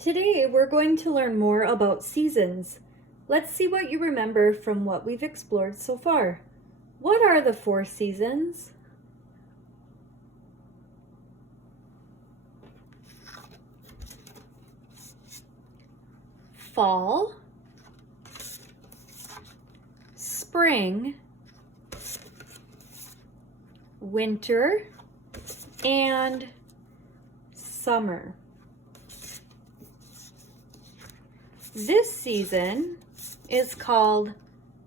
Today, we're going to learn more about seasons. Let's see what you remember from what we've explored so far. What are the 4 seasons? Fall, spring, winter, and summer. This season is called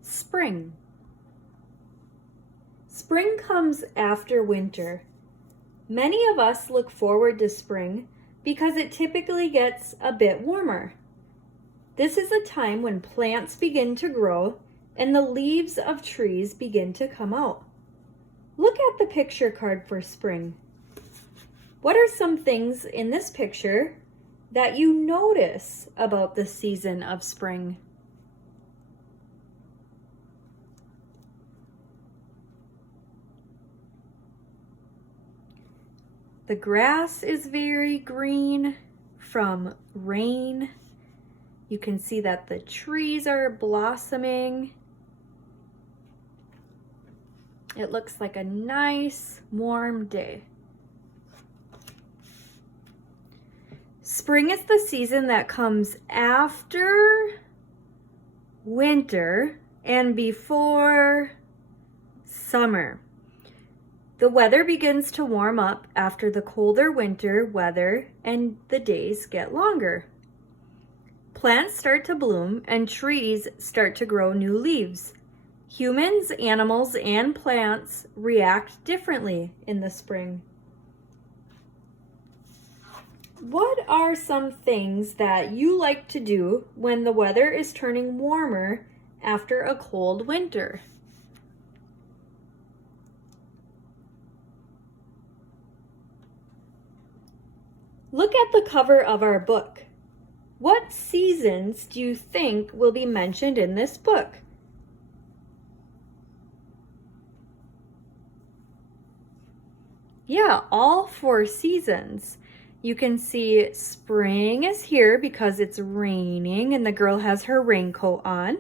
spring. Spring comes after winter. Many of us look forward to spring because it typically gets a bit warmer. This is a time when plants begin to grow and the leaves of trees begin to come out. Look at the picture card for spring. What are some things in this picture that you notice about the season of spring? The grass is very green from rain. You can see that the trees are blossoming. It looks like a nice warm day. Spring is the season that comes after winter and before summer. The weather begins to warm up after the colder winter weather and the days get longer. Plants start to bloom and trees start to grow new leaves. Humans, animals, and plants react differently in the spring. What are some things that you like to do when the weather is turning warmer after a cold winter? Look at the cover of our book. What seasons do you think will be mentioned in this book? Yeah, all 4 seasons. You can see spring is here because it's raining and the girl has her raincoat on.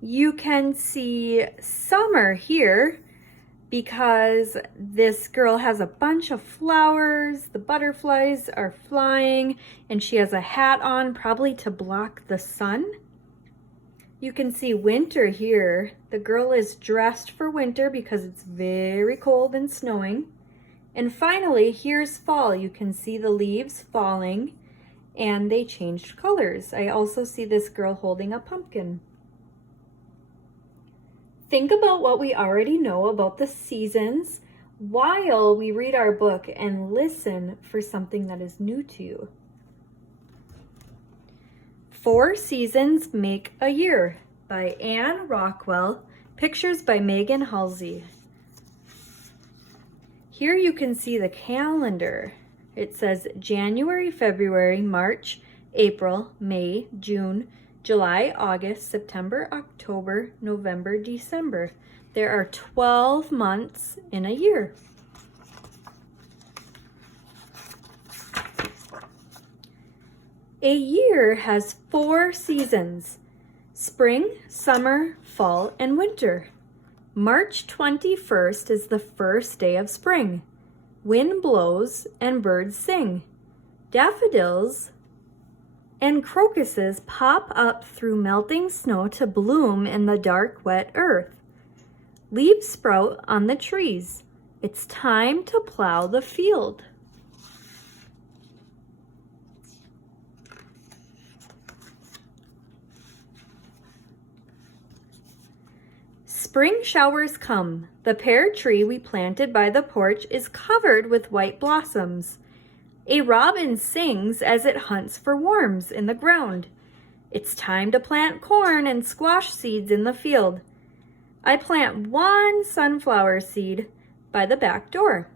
You can see summer here because this girl has a bunch of flowers, the butterflies are flying, and she has a hat on, probably to block the sun. You can see winter here. The girl is dressed for winter because it's very cold and snowing. And finally, here's fall. You can see the leaves falling and they changed colors. I also see this girl holding a pumpkin. Think about what we already know about the seasons while we read our book and listen for something that is new to you. 4 Seasons Make a Year by Anne Rockwell, pictures by Megan Halsey. Here you can see the calendar. It says January, February, March, April, May, June, July, August, September, October, November, December. There are 12 months in a year. A year has 4 seasons: spring, summer, fall, and winter. March 21st is the first day of spring. Wind blows and birds sing. Daffodils and crocuses pop up through melting snow to bloom in the dark, wet earth. Leaves sprout on the trees. It's time to plow the field. Spring showers come. The pear tree we planted by the porch is covered with white blossoms. A robin sings as it hunts for worms in the ground. It's time to plant corn and squash seeds in the field. I plant 1 sunflower seed by the back door.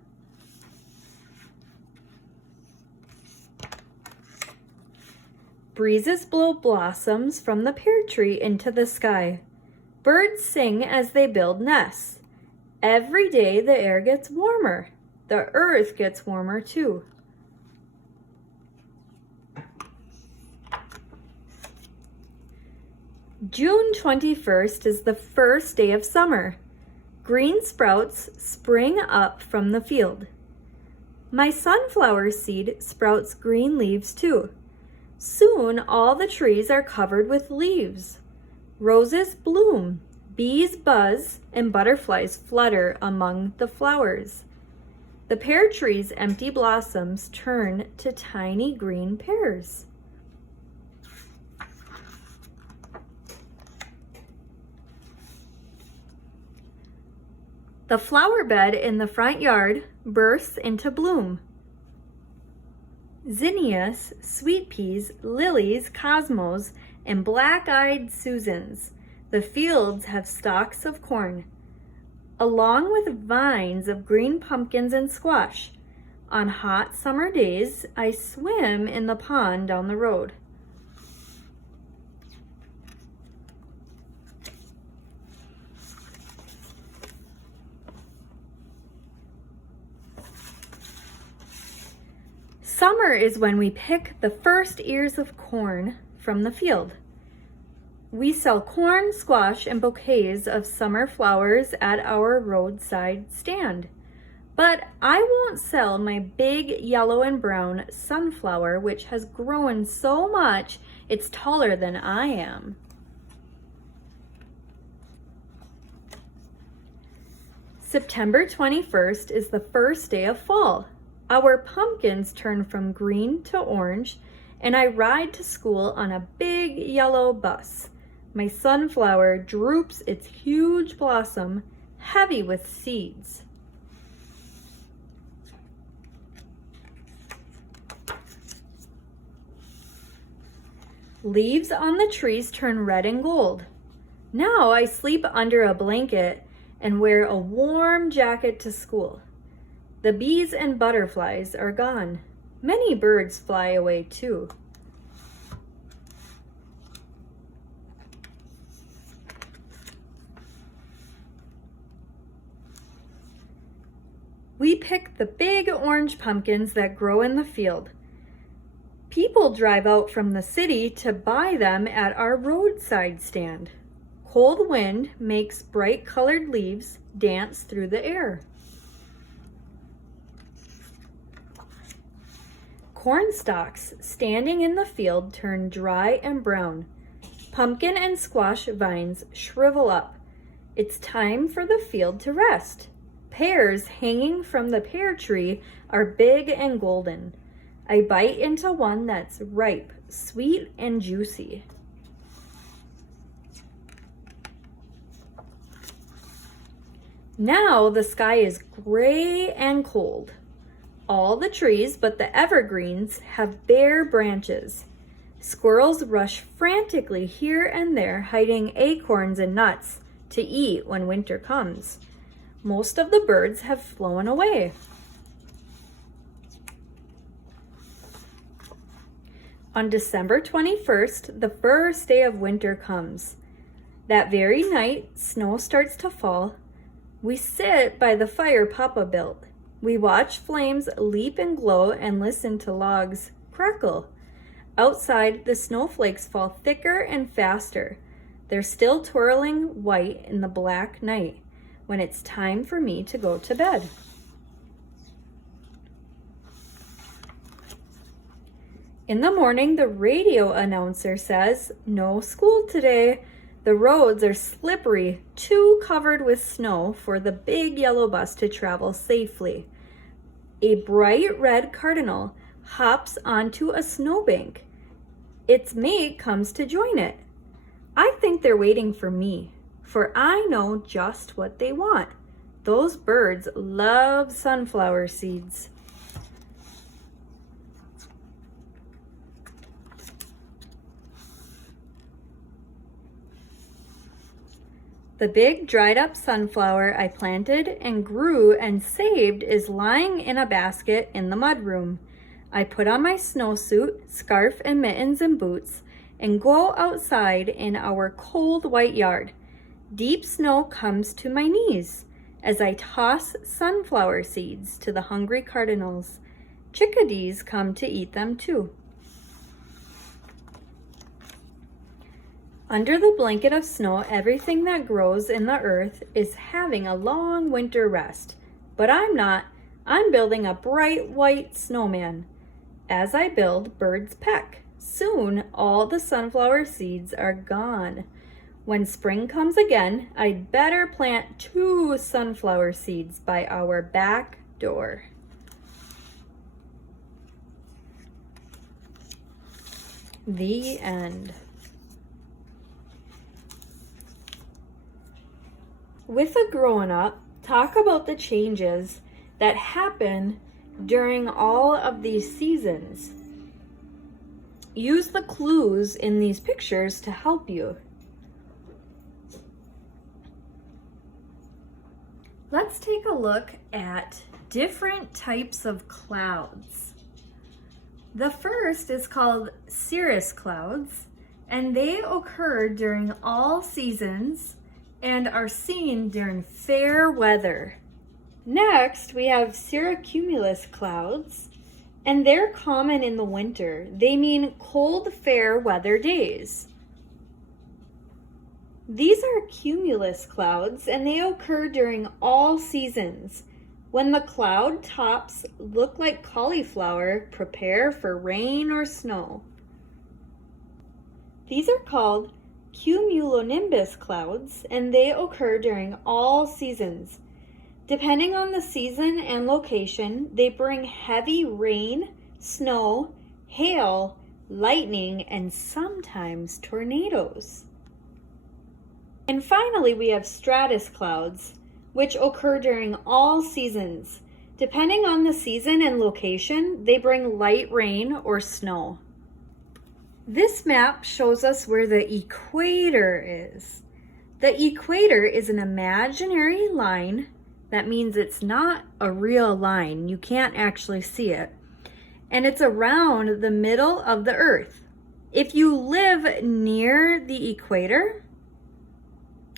Breezes blow blossoms from the pear tree into the sky. Birds sing as they build nests. Every day the air gets warmer. The earth gets warmer too. June 21st is the first day of summer. Green sprouts spring up from the field. My sunflower seed sprouts green leaves too. Soon all the trees are covered with leaves. Roses bloom, bees buzz, and butterflies flutter among the flowers. The pear tree's empty blossoms turn to tiny green pears. The flower bed in the front yard bursts into bloom. Zinnias, sweet peas, lilies, cosmos, and black-eyed Susans. The fields have stalks of corn, along with vines of green pumpkins and squash. On hot summer days, I swim in the pond down the road. Summer is when we pick the first ears of corn from the field. We sell corn, squash, and bouquets of summer flowers at our roadside stand. But I won't sell my big yellow and brown sunflower, which has grown so much it's taller than I am. September 21st is the first day of fall. Our pumpkins turn from green to orange, and I ride to school on a big yellow bus. My sunflower droops its huge blossom, heavy with seeds. Leaves on the trees turn red and gold. Now I sleep under a blanket and wear a warm jacket to school. The bees and butterflies are gone. Many birds fly away too. We pick the big orange pumpkins that grow in the field. People drive out from the city to buy them at our roadside stand. Cold wind makes bright colored leaves dance through the air. Corn stalks standing in the field turn dry and brown. Pumpkin and squash vines shrivel up. It's time for the field to rest. Pears hanging from the pear tree are big and golden. I bite into one that's ripe, sweet, and juicy. Now the sky is gray and cold. All the trees but the evergreens have bare branches. Squirrels rush frantically here and there, hiding acorns and nuts to eat when winter comes. Most of the birds have flown away. On December 21st, the first day of winter comes. That very night, snow starts to fall. We sit by the fire Papa built. We watch flames leap and glow and listen to logs crackle. Outside, the snowflakes fall thicker and faster. They're still twirling white in the black night when it's time for me to go to bed. In the morning, the radio announcer says, "No school today. The roads are slippery, too covered with snow for the big yellow bus to travel safely." A bright red cardinal hops onto a snowbank. Its mate comes to join it. I think they're waiting for me, for I know just what they want. Those birds love sunflower seeds. The big dried up sunflower I planted and grew and saved is lying in a basket in the mudroom. I put on my snowsuit, scarf and mittens and boots and go outside in our cold white yard. Deep snow comes to my knees as I toss sunflower seeds to the hungry cardinals. Chickadees come to eat them too. Under the blanket of snow, everything that grows in the earth is having a long winter rest. But I'm not. I'm building a bright white snowman. As I build, birds peck. Soon, all the sunflower seeds are gone. When spring comes again, I'd better plant 2 sunflower seeds by our back door. The end. With a grown-up, talk about the changes that happen during all of these seasons. Use the clues in these pictures to help you. Let's take a look at different types of clouds. The first is called cirrus clouds, and they occur during all seasons and are seen during fair weather. Next, we have cirrocumulus clouds, and they're common in the winter. They mean cold, fair weather days. These are cumulus clouds, and they occur during all seasons. When the cloud tops look like cauliflower, prepare for rain or snow. These are called cumulonimbus clouds, and they occur during all seasons. Depending on the season and location, they bring heavy rain, snow, hail, lightning, and sometimes tornadoes. And finally, we have stratus clouds, which occur during all seasons. Depending on the season and location, they bring light rain or snow. This map shows us where the equator is. The equator is an imaginary line. That means it's not a real line. You can't actually see it. And it's around the middle of the earth. If you live near the equator,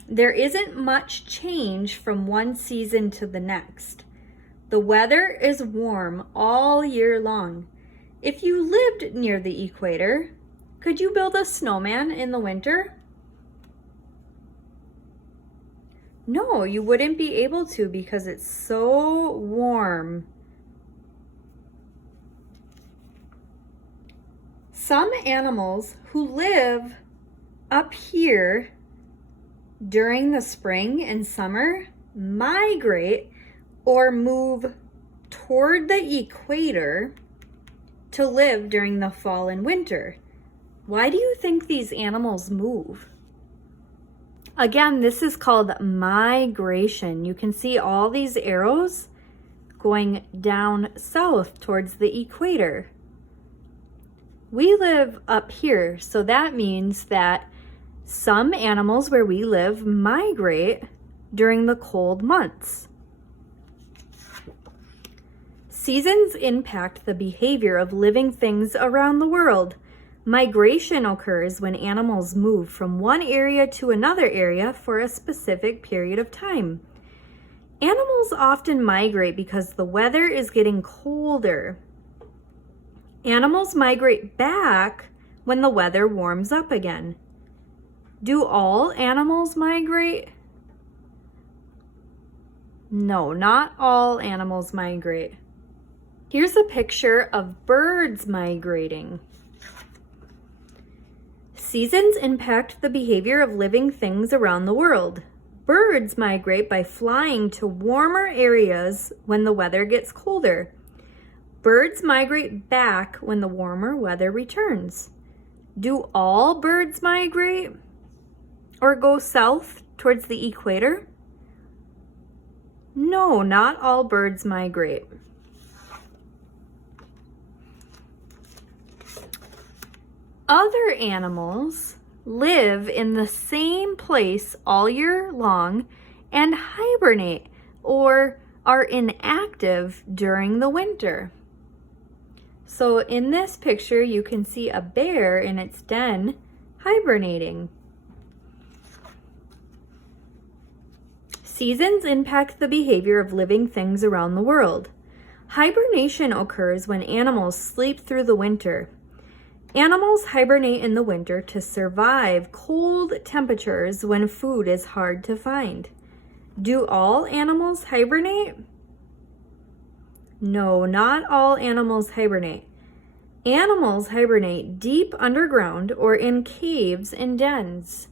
there isn't much change from one season to the next. The weather is warm all year long. If you lived near the equator, could you build a snowman in the winter? No, you wouldn't be able to because it's so warm. Some animals who live up here during the spring and summer migrate or move toward the equator to live during the fall and winter. Why do you think these animals move? Again, this is called migration. You can see all these arrows going down south towards the equator. We live up here, so that means that some animals where we live migrate during the cold months. Seasons impact the behavior of living things around the world. Migration occurs when animals move from one area to another area for a specific period of time. Animals often migrate because the weather is getting colder. Animals migrate back when the weather warms up again. Do all animals migrate? No, not all animals migrate. Here's a picture of birds migrating. Seasons impact the behavior of living things around the world. Birds migrate by flying to warmer areas when the weather gets colder. Birds migrate back when the warmer weather returns. Do all birds migrate or go south towards the equator? No, not all birds migrate. Other animals live in the same place all year long and hibernate or are inactive during the winter. So in this picture, you can see a bear in its den hibernating. Seasons impact the behavior of living things around the world. Hibernation occurs when animals sleep through the winter. Animals hibernate in the winter to survive cold temperatures when food is hard to find. Do all animals hibernate? No, not all animals hibernate. Animals hibernate deep underground or in caves and dens.